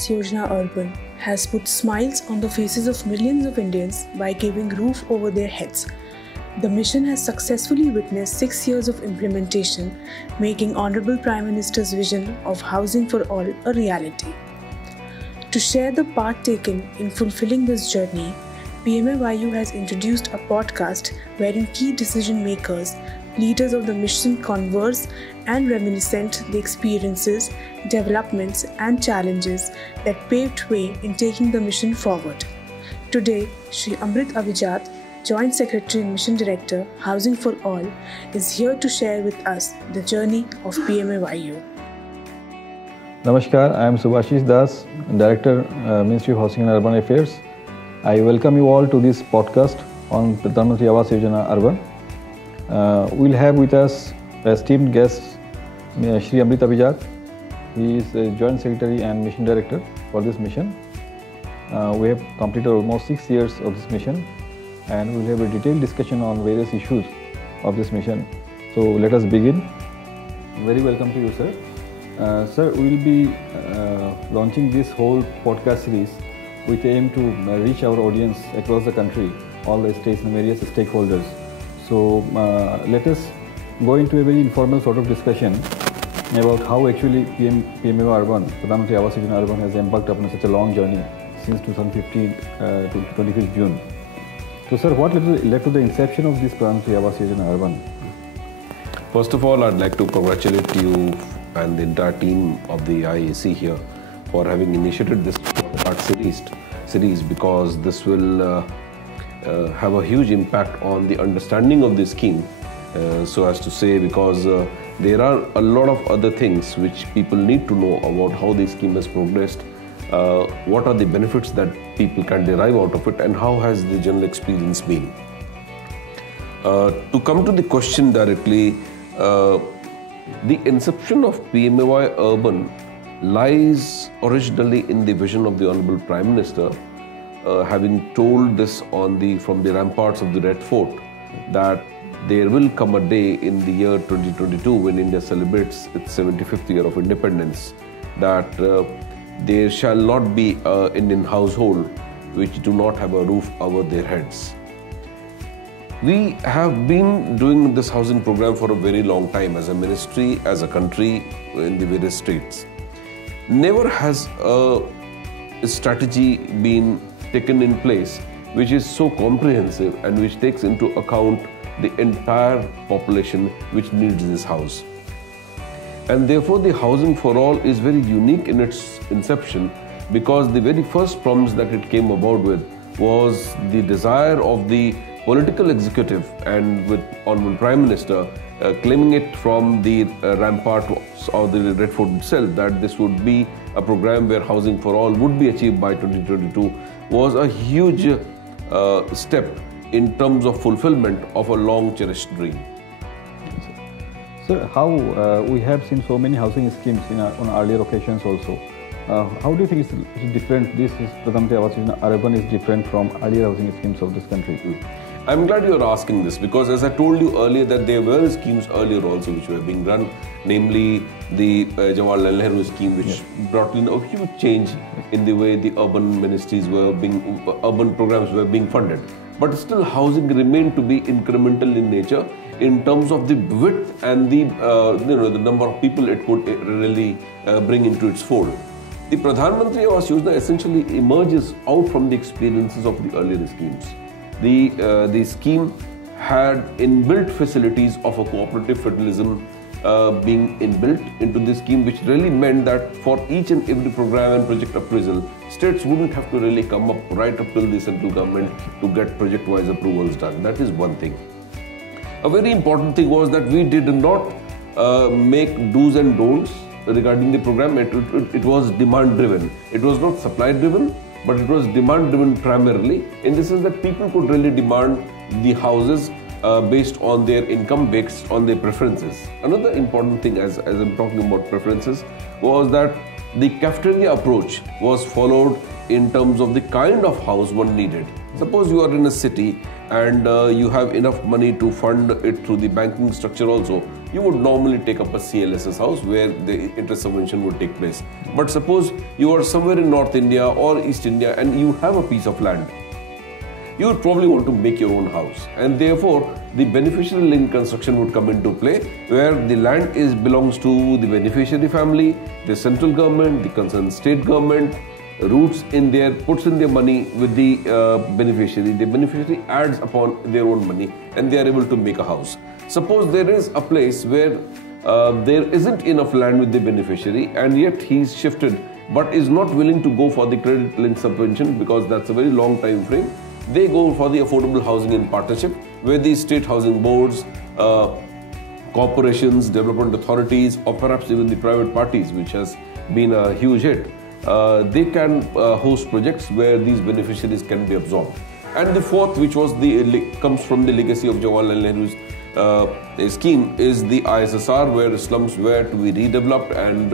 Awas Yojana Urban has put smiles on the faces of millions of Indians by giving roof over their heads. The mission has successfully witnessed 6 years of implementation, making Honorable Prime Minister's vision of housing for all a reality. To share the part taken in fulfilling this journey, PMAYU has introduced a podcast wherein key decision makers, leaders of the mission converse and reminiscent the experiences, developments and challenges that paved way in taking the mission forward. Today, Shri Amrit Abhijat, Joint Secretary and Mission Director, Housing for All, is here to share with us the journey of PMAYU. Namaskar, I am Subhashish Das, Director, Ministry of Housing and Urban Affairs. I welcome you all to this podcast on Pradhan Mantri Awas Yojana Urban. We'll have with us esteemed guest, Shri Amrit Abhijat. He is a Joint Secretary and Mission Director for this mission. We have completed almost 6 years of this mission, and we'll have a detailed discussion on various issues of this mission. So let us begin. Very welcome to you, sir. Sir, we will be launching this whole podcast series with aim to reach our audience across the country, all the states and various stakeholders. So let us go into a very informal sort of discussion about how actually PMAYU Urban, Pradhan Mantri Awas Yojana Urban, has embarked upon such a long journey since 2015 to 25th June. So sir, what led to the inception of this Pradhan Mantri Awas Yojana Urban? First of all, I'd like to congratulate you and the entire team of the IAC here for having initiated this series because this will have a huge impact on the understanding of this scheme, so as to say, because there are a lot of other things which people need to know about how the scheme has progressed, what are the benefits that people can derive out of it, and how has the general experience been. To come to the question directly, the inception of PMAYU Urban lies originally in the vision of the Honorable Prime Minister, having told this from the ramparts of the Red Fort, that there will come a day in the year 2022 when India celebrates its 75th year of independence, that there shall not be an Indian household which do not have a roof over their heads. We have been doing this housing program for a very long time as a ministry, as a country, in the various states. Never has a strategy been taken in place which is so comprehensive and which takes into account the entire population which needs this house. And therefore the Housing for All is very unique in its inception, because the very first promise that it came about with was the desire of the political executive, and with Honorable Prime Minister claiming it from the rampart of the Red Fort itself, that this would be a program where Housing for All would be achieved by 2022, was a huge step in terms of fulfillment of a long cherished dream. Sir, how we have seen so many housing schemes on earlier occasions also. How do you think it's different? This is Pradhan Mantri Awas Yojana Urban is different from earlier housing schemes of this country. I'm glad you are asking this, because as I told you earlier that there were schemes earlier also which were being run, namely the Jawaharlal Nehru scheme, which brought in a huge change in the way the urban ministries urban programs were being funded. But still housing remained to be incremental in nature in terms of the width and the the number of people it could really bring into its fold. The Pradhan Mantri Awas Yojana essentially emerges out from the experiences of the earlier schemes. The scheme had inbuilt facilities of a cooperative federalism being inbuilt into the scheme, which really meant that for each and every program and project appraisal, states wouldn't have to really come up right up till the central government to get project-wise approvals done. That is one thing. A very important thing was that we did not make do's and don'ts regarding the program. It was demand-driven. It was not supply-driven, but it was demand-driven primarily, in the sense that people could really demand the houses based on their income, based on their preferences. Another important thing, as I'm talking about preferences, was that the cafeteria approach was followed in terms of the kind of house one needed. Suppose you are in a city and you have enough money to fund it through the banking structure also, you would normally take up a CLSS house where the interest subvention would take place. But suppose you are somewhere in North India or East India and you have a piece of land, you would probably want to make your own house, and therefore the beneficiary link construction would come into play, where the land belongs to the beneficiary family, the central government, the concerned state government roots in there, puts in their money with the beneficiary. The beneficiary adds upon their own money and they are able to make a house. Suppose there is a place where there isn't enough land with the beneficiary and yet he's shifted but is not willing to go for the credit linked subvention because that's a very long time frame. They go for the affordable housing in partnership, where the state housing boards, corporations, development authorities, or perhaps even the private parties, which has been a huge hit, they can host projects where these beneficiaries can be absorbed. And the fourth, which was comes from the legacy of Jawaharlal Nehru's scheme, is the ISSR, where slums were to be redeveloped and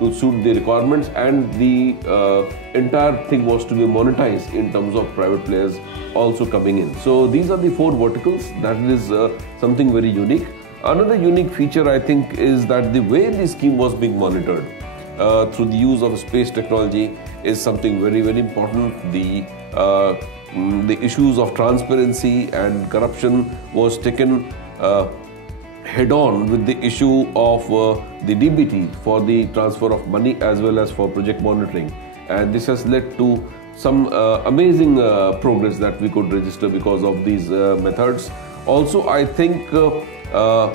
to suit the requirements, and the entire thing was to be monetized in terms of private players also coming in. So these are the four verticals. That is something very unique. Another unique feature, I think, is that the way the scheme was being monitored through the use of space technology is something very, very important. The issues of transparency and corruption was taken head on with the issue of the DBT for the transfer of money as well as for project monitoring, and this has led to some amazing progress that we could register because of these methods. Also, I think the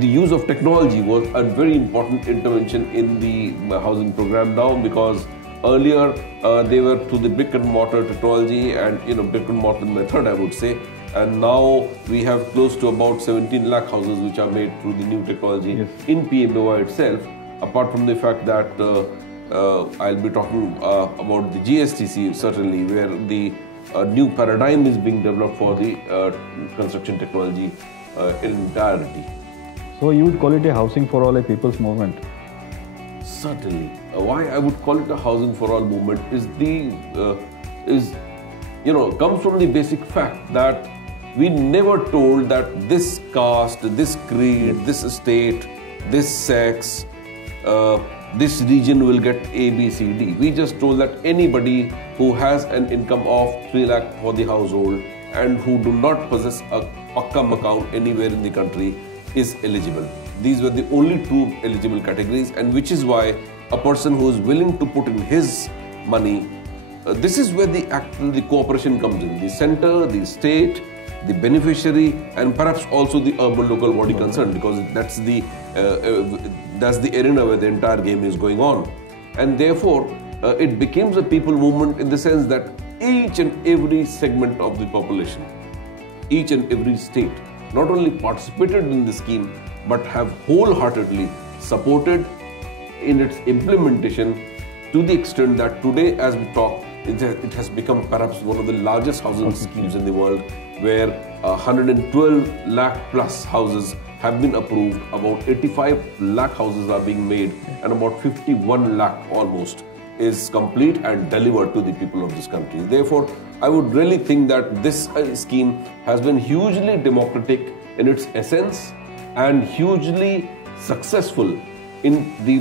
use of technology was a very important intervention in the housing program now, because earlier they were through the brick and mortar technology and brick and mortar method, I would say. And now we have close to about 17 lakh houses which are made through the new technology in PMAY itself, apart from the fact that I'll be talking about the GSTC certainly, where the new paradigm is being developed for the construction technology in entirety. So you would call it a housing for all, a people's movement? Certainly. Why I would call it a housing for all movement comes from the basic fact that we never told that this caste, this creed, this state, this sex, this region will get A, B, C, D. We just told that anybody who has an income of 3 lakh for the household and who do not possess a Pakkam account anywhere in the country is eligible. These were the only two eligible categories, and which is why a person who is willing to put in his money, this is where the cooperation comes in. The center, the state, the beneficiary, and perhaps also the urban local body concerned, because that's the arena where the entire game is going on. And therefore, it becomes a people movement in the sense that each and every segment of the population, each and every state, not only participated in the scheme, but have wholeheartedly supported in its implementation, to the extent that today, as we talk, it has become perhaps one of the largest housing schemes in the world, where 112 lakh plus houses have been approved, about 85 lakh houses are being made, and about 51 lakh almost is complete and delivered to the people of this country. Therefore, I would really think that this scheme has been hugely democratic in its essence and hugely successful in the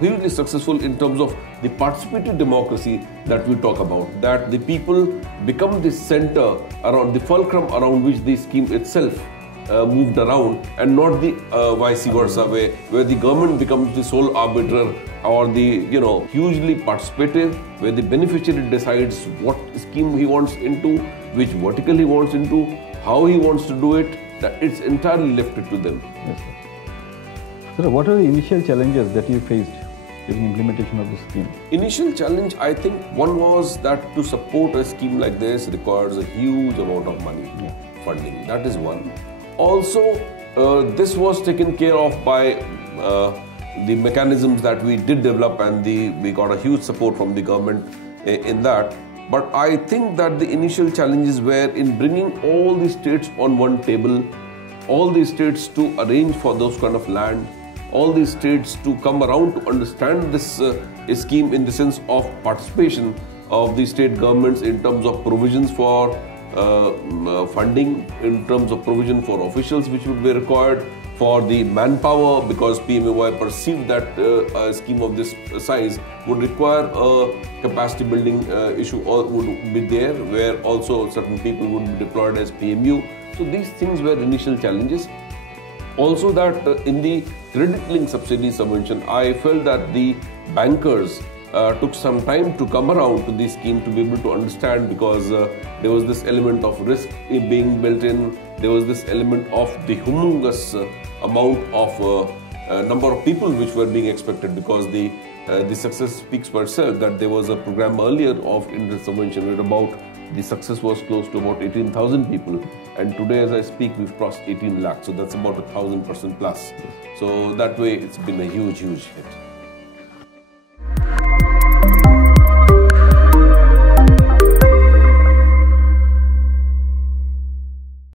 hugely successful in terms of the participatory democracy that we talk about, that the people become the center around, the fulcrum around which the scheme itself moved around, and not the vice versa, where the government becomes the sole arbiter, or the hugely participative, where the beneficiary decides what scheme he wants into, which vertical he wants into, how he wants to do it. That it's entirely left to them. Yes, sir. So what are the initial challenges that you faced during implementation of the scheme? Initial challenge, I think one was that to support a scheme like this requires a huge amount of money, funding. That is one. Also, this was taken care of by the mechanisms that we did develop, and we got a huge support from the government in that. But I think that the initial challenges were in bringing all the states on one table, all the states to arrange for those kind of land, all the states to come around to understand this scheme in the sense of participation of the state governments in terms of provisions for funding in terms of provision for officials which would be required, for the manpower, because PMAY perceived that a scheme of this size would require a capacity building issue or would be there, where also certain people would be deployed as PMU. So these things were initial challenges. Also that in the credit-linked subsidy subvention, I felt that the bankers took some time to come around to the scheme to be able to understand, because there was this element of risk being built in, there was this element of the humongous amount of number of people which were being expected, because the success speaks for itself, that there was a program earlier of interest subvention where about the success was close to about 18,000 people, and today as I speak we've crossed 18 lakhs, so that's about 1,000% plus. So that way it's been a huge hit.